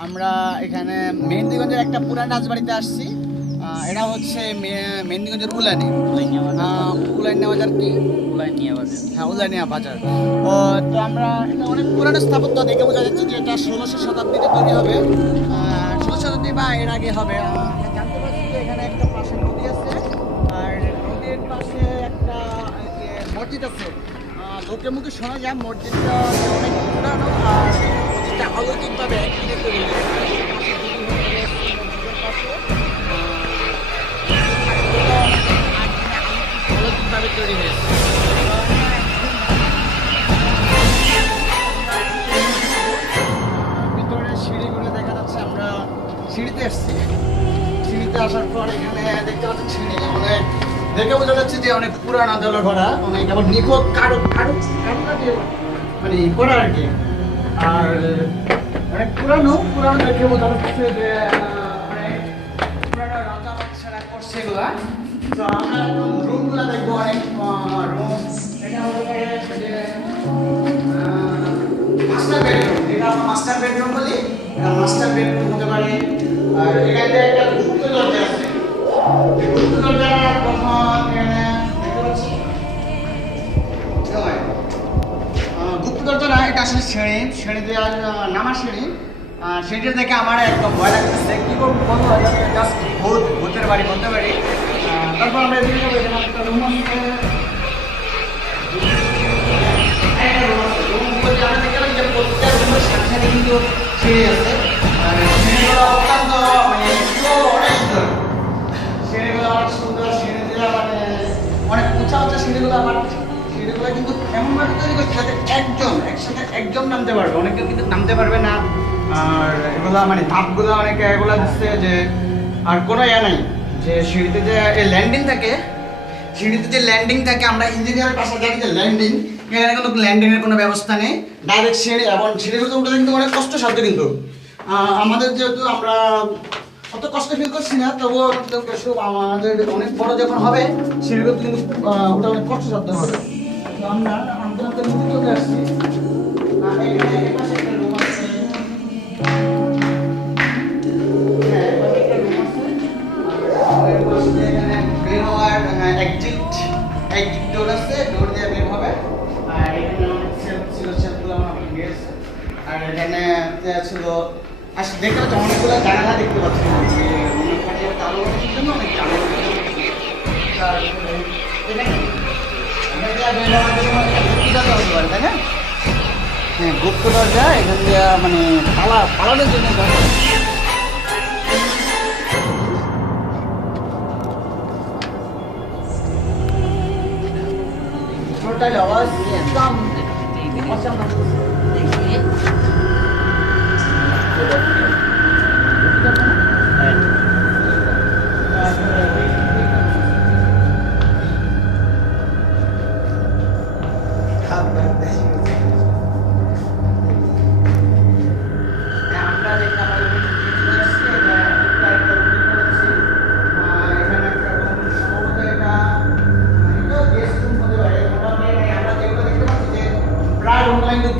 আমরা এখানে মেহেন্দিগঞ্জের একটা পুরান রাজবাড়িতে আসছি। এটা হচ্ছে মেহেন্দিগঞ্জের উলানি উলানিয়া বাজার কি হ্যাঁ উলানিয়া বাজার। তো আমরা এটা অনেক পুরানো স্থাপত্য দেখে বোঝা যাচ্ছে যে এটা 16শো শতাব্দীতে তৈরি হবে, 16 শতাব্দী বা এর আগে হবে। আমরা জানতে পারছি যে এখানে একটা পাশে নদী আছে, আর নদীর পাশে একটা যে মসজিদ আছে। লোকের মুখে শোনা যায় মসজিদটা অনেক পুরানো, আর মসজিদটা অলৌকিকভাবে একদিনে তৈরি হয়েছে। অলৌকিকভাবে তৈরি হয়েছে। ভিতরে সিঁড়িগুলো দেখা যাচ্ছে, আমরা সিঁড়িতে এসেছি। সিঁড়িতে আসার পর এখানে দেখতে পাচ্ছি সিঁড়ি অনেক দেখে বোঝা যাচ্ছে যে অনেক পুরানো দেওয়ালে ভরা, অনেক আবার নিখুঁত কারো কারো মানে করা আর কি। আর অনেক পুরানো পুরানো দেখে বোঝা যাচ্ছে যে অনেক পুরানো রাজা বাদশারা করছে এগুলা। তো আমরা এখন রুমগুলা দেখবো, অনেক রুম। এটা হচ্ছে যে মাস্টার বেডরুম, এটা আমরা মাস্টার বেডরুম বলি। এটা মাস্টার বেডরুম হতে পারে। আর এখানে একটা গুপ্ত দরজা আছে, গুপ্ত দরজা তখন এখানে দেখতে পাচ্ছি গুপ্ত দরজা না, এটা আসলে সিঁড়ি। সিঁড়ি দিয়ে নামার সিঁড়ি। সিঁড়িটা দেখে আমার একদম ভয় লাগতেছে, কি করবো বন্ধ হয়ে যাবে, জাস্ট ভূতের বাড়ি বলতে পারি। তারপর আমরা এদিকে যাবো, এখানে একটা রুম আছে। রুম বলতে আমরা দেখতে পাচ্ছি যে প্রত্যেকটা রুমের সাথে সাথে কিন্তু সিঁড়ি আছে। আর সিঁড়িগুলো অত্যন্ত মানে অনেক সুন্দর, সিঁড়িগুলো অনেক সুন্দর। সিঁড়ি দিয়ে মানে অনেক উঁচা উঁচা সিঁড়িগুলো, আমার সিঁড়িগুলো কিন্তু এমনভাবে তৈরি করছে যাতে একসাথে একজন নামতে পারবে, অনেকে কিন্তু নামতে পারবে না। আর এগুলা মানে ধাপগুলো অনেকে এগুলা দিচ্ছে যে, আর কোনো ইয়ে নাই যে সিঁড়িতে যে ল্যান্ডিং থাকে, সিঁড়িতে যে ল্যান্ডিং থাকে, আমরা ইঞ্জিনিয়ারের পাশে দেখি যে ল্যান্ডিং, এখানে কিন্তু ল্যান্ডিংয়ের কোনো ব্যবস্থা নেই, ডাইরেক্ট সিঁড়ি। এবং সিঁড়িগুলো উঠতে কিন্তু অনেক কষ্টসাধ্য, কিন্তু আমাদের যেহেতু আমরা অত কষ্ট ফিল করছি না, তবুও আমাদের অনেক বড় যখন হবে সিঁড়িগুলো কিন্তু ওটা অনেক কষ্টসাধ্য হবে। তো আমরা আমাদের হাতে নিচে চলে আসছি। এখানে এই পাশে একটা রুম আছে, হ্যাঁ এই পাশে একটা রুম আছে। আর এই পাশে এখানে বের হওয়ার এক্সিট ডোর আছে, ডোর দিয়ে বের হবে। আর এখানে অনেক সেলফ ছিল, সেলফগুলো আমার ভেঙে গেছে। আর এখানে ছিল আসলে দেখতে পাচ্ছি অনেকগুলো জানালা দেখতে পাচ্ছি, যে অনেক কাঠের তালো জন্য অনেক জানালা দেখতে পাচ্ছি। তাই না? হ্যাঁ গুপ্ত দরজা, এখান দিয়ে মানে পালানোর জন্য আওয়াজ একদম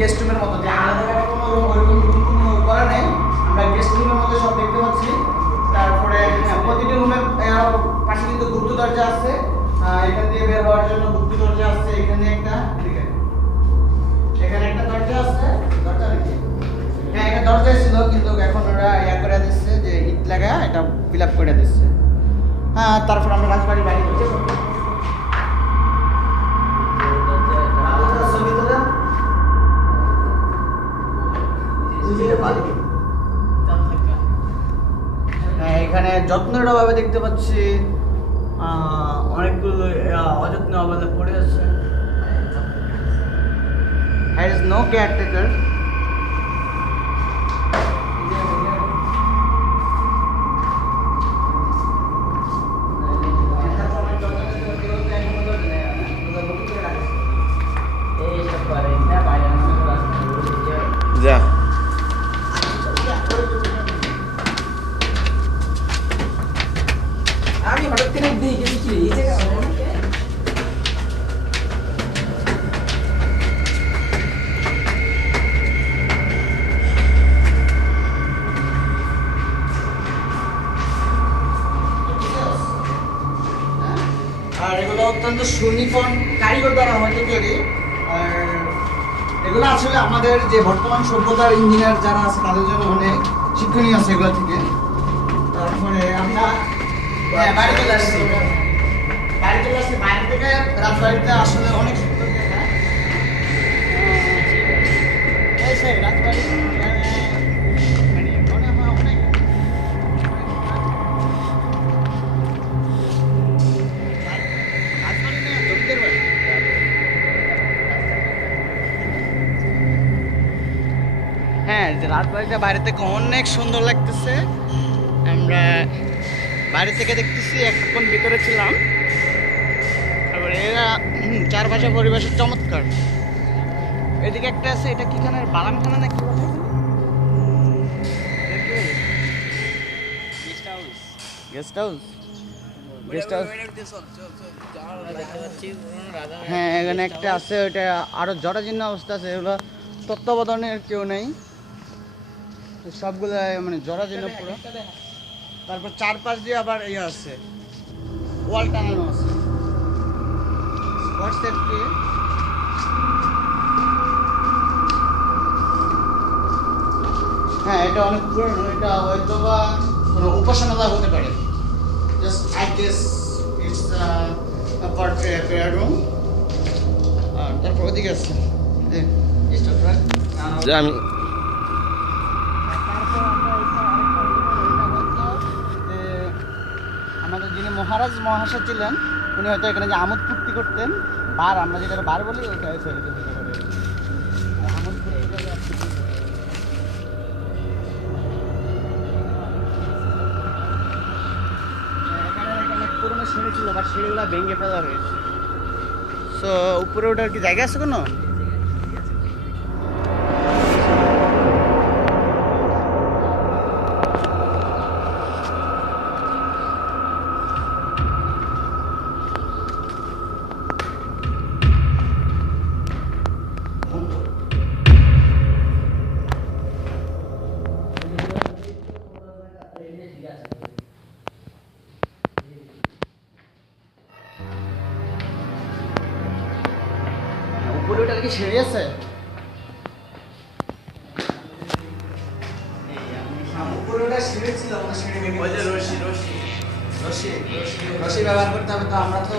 গেস্ট রুমের মতো, যে আলাদা কোনো রুম ওইরকম কোনো করা নেই, আমরা গেস্ট রুমের মধ্যে সব দেখতে পাচ্ছি। তারপরে প্রতিটি রুমের পাশে কিন্তু গুপ্ত দরজা আছে, এখান দিয়ে বের হওয়ার জন্য গুপ্ত দরজা আছে। এখানে একটা এখানে একটা দরজা আছে, দরজা নাকি হ্যাঁ এটা দরজা ছিল, কিন্তু এখন ওরা ইয়া করে দিচ্ছে যে ইট লাগা এটা ফিল আপ করে দিচ্ছে। তারপর আমরা রাজবাড়ি বাড়ি হচ্ছে এখানে যত্নের অভাবে দেখতে পাচ্ছি অনেকগুলো অযত্ন অবহেলা পড়ে আছে। There is no caretaker. যা আমি হঠাৎ করে দেখে দেখি এই জায়গা অত্যন্ত সুনিপুণ কারিগর দ্বারা হয়তো তৈরি। আর এগুলো আসলে আমাদের যে বর্তমান সভ্যতার ইঞ্জিনিয়ার যারা আছে তাদের জন্য অনেক শিক্ষণীয় আছে এগুলো থেকে। তারপরে আমরা বাইরে চলে আসছি, বাইরে থেকে রাজবাড়িতে আসলে অনেক সুন্দর জায়গা। এই সেই রাজবাড়ি মানে মনে হয় অনেক রাজবাড়ি না জমিদার বাড়ি। হ্যাঁ, যে রাজবাড়িটা বাইরে থেকে অনেক সুন্দর লাগতেছে। আমরা বাইরে থেকে দেখতেছি, এখন ভিতরে ছিলাম। তারপরে এরা চারপাশে পরিবেশ চমৎকার। এদিকে একটা আছে, এটা কি খানা, বালামখানা না কি বলে? Guest house. হ্যাঁ, এখানে একটা আছে, ওইটা আরো জরাজীর্ণ অবস্থা আছে। এগুলো তত্ত্বাবধানের কেউ নেই, সবগুলো মানে জরাজীর্ণ পুরো। তারপর চারপাশ দিয়ে আবার ইয়ে আছে, ওয়াল টানানো আছে ফর সেফটি। হ্যাঁ, এটা অনেক পুরনো, এটা হয়তো বা কোনো উপাসনালয় হতে পারে। Just I guess it's a prayer room. আর তারপর ওদিকে আছে যে আমি আমাদের যিনি মহাশয় ছিলেন, উনি হয়তো এখানে যে আমোদ ফুর্তি করতেন, বার আমরা যেটা বার বলি, ওইটা হচ্ছে আমোদ ফুর্তি করে। এখানে পুরোনো সিঁড়ি ছিল, বা সিঁড়িগুলো ভেঙে ফেলা হয়েছে। সো উপরে ওঠার কি জায়গা আছে কোনো? উপরে ওটা কি সিঁড়ি আছে? উপরে ওটা সিঁড়ি ছিল, আমাদের সিঁড়ি ভেঙে রশি ব্যবহার করতে হবে। তো আমরা তো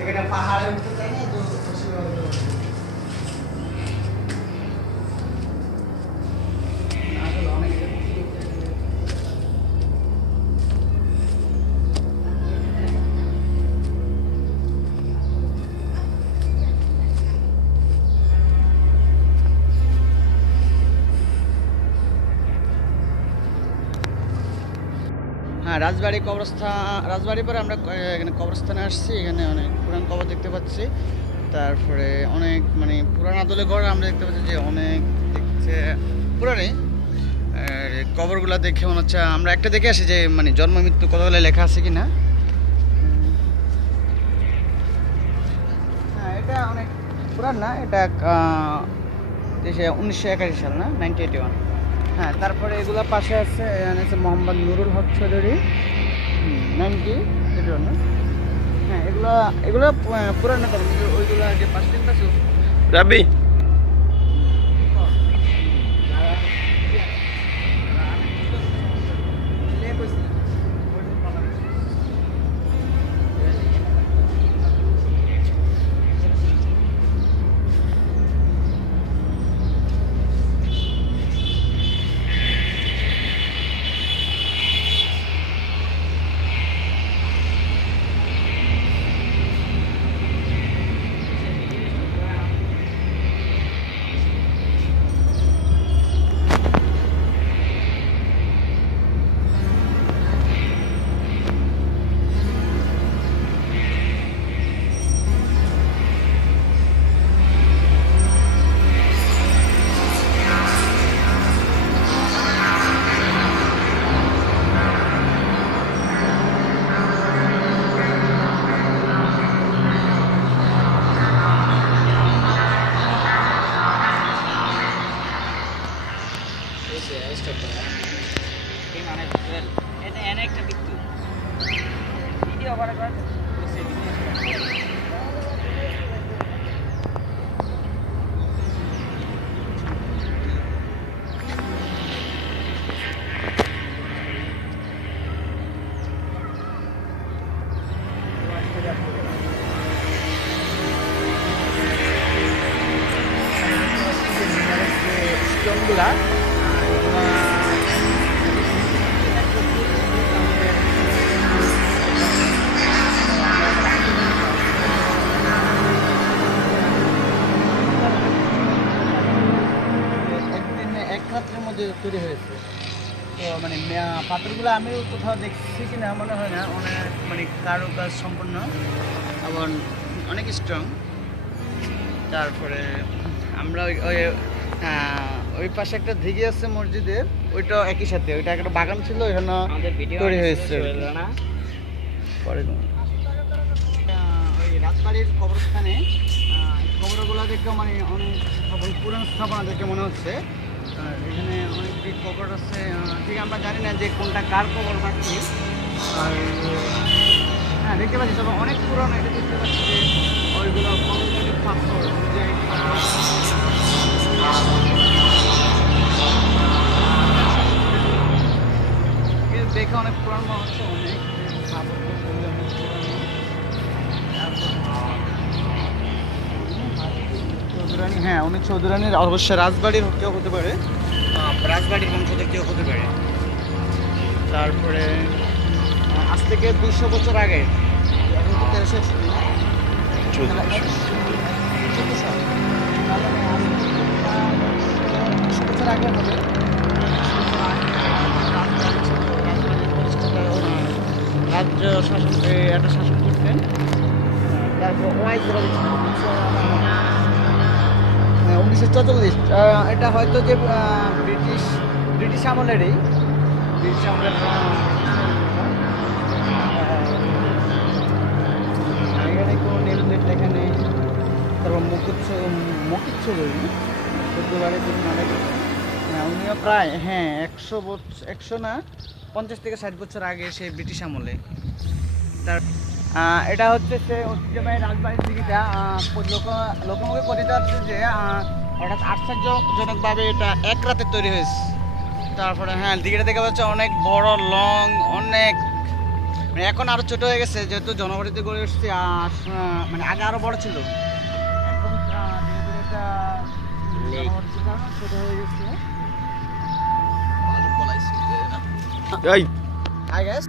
এখানে পাহাড়ে উঠতে চাই না, তো রশি ব্যবহার করতে হবে। হ্যাঁ, রাজবাড়ি পরে আমরা এখানে কবরস্থানে আসছি। এখানে অনেক পুরান কবর দেখতে পাচ্ছি। তারপরে অনেক মানে পুরান আদলে ঘর আমরা দেখতে পাচ্ছি যে অনেক দেখছে পুরানি। কবরগুলো দেখে মনে হচ্ছে আমরা একটা দেখে আসি যে মানে জন্ম মৃত্যু কতগুলো লেখা আছে কি না। হ্যাঁ, এটা অনেক পুরান না, এটা 1981 সাল না, 1981। হ্যাঁ, তারপরে এগুলো পাশে আছে, এখানে আছে মোহাম্মদ নুরুল হক চৌধুরী, 1981 না। হ্যাঁ, এগুলো পুরানো কবর, ওইগুলো যে পাশে আছে রাবি তো মানে পাথরগুলো আমি কোথাও দেখছি কিনা মনে হয় না, অনেক মানে কারুকাজ সম্পন্ন এবং অনেক স্ট্রং। তারপরে আমরা ওই পাশে একটা দিঘি আছে মসজিদের, ওইটা একই সাথে, ওইটা একটা বাগান ছিল, ওইখানে তৈরি হয়েছে পরে। ওই রাজবাড়ির কবরস্থানে কবরগুলো দেখে মানে অনেক পুরানো স্থাপনা দেখে মনে হচ্ছে। এখানে অনেক বিগ কবর আছে, ঠিক আমরা জানি না যে কোনটা কার কবর বা কি। আর হ্যাঁ দেখতে পাচ্ছি তবে অনেক পুরনো, এটা দেখতে পাচ্ছি যে ওইগুলো কংক্রিটের পাথর অনুযায়ী দেখে অনেক পুরানো মনে হচ্ছে, অনেক স্থাপত্য শৈলী অনেক পুরানো। চৌধুরানী, হ্যাঁ উনি চৌধুরানীর অবশ্যই রাজবাড়ির কেউ হতে পারে, রাজবাড়ির বংশধর কেউ হতে পারে। তারপরে আজ থেকে 200 বছর আগে, এখন তো 1300 বছর আগে হবে রাজ্য শাসন, একটা শাসন করতেন। তারপর 1944, এটা হয়তো যে ব্রিটিশ আমলেরই, ব্রিটিশ আমলের এখানে কোনো নেল প্লেট লেখা নেই। তারপর মুকুট ছবি বুধবারে তিনি মারা গেছেন। উনিও প্রায় 100 বছর, 100 না 50 থেকে 60 বছর আগে, সেই ব্রিটিশ আমলে। তার এটা হচ্ছে সে ঐতিহ্যবাহী রাজবাড়ির দিঘিটা। লোকমুখে কথিত হচ্ছে যে এটা আশ্চর্যজনকভাবে এটা এক রাতে তৈরি হয়েছে। তারপরে হ্যাঁ দিঘিটা দেখা যাচ্ছে অনেক বড়, লং, অনেক মানে এখন আরো ছোট হয়ে গেছে যেহেতু জনবসতি গড়ে এসছে। মানে আগে আরো বড় ছিল, এখন ধীরে ধীরে এটা জনবসতির কারণে ছোট হয়ে গেছে। I guess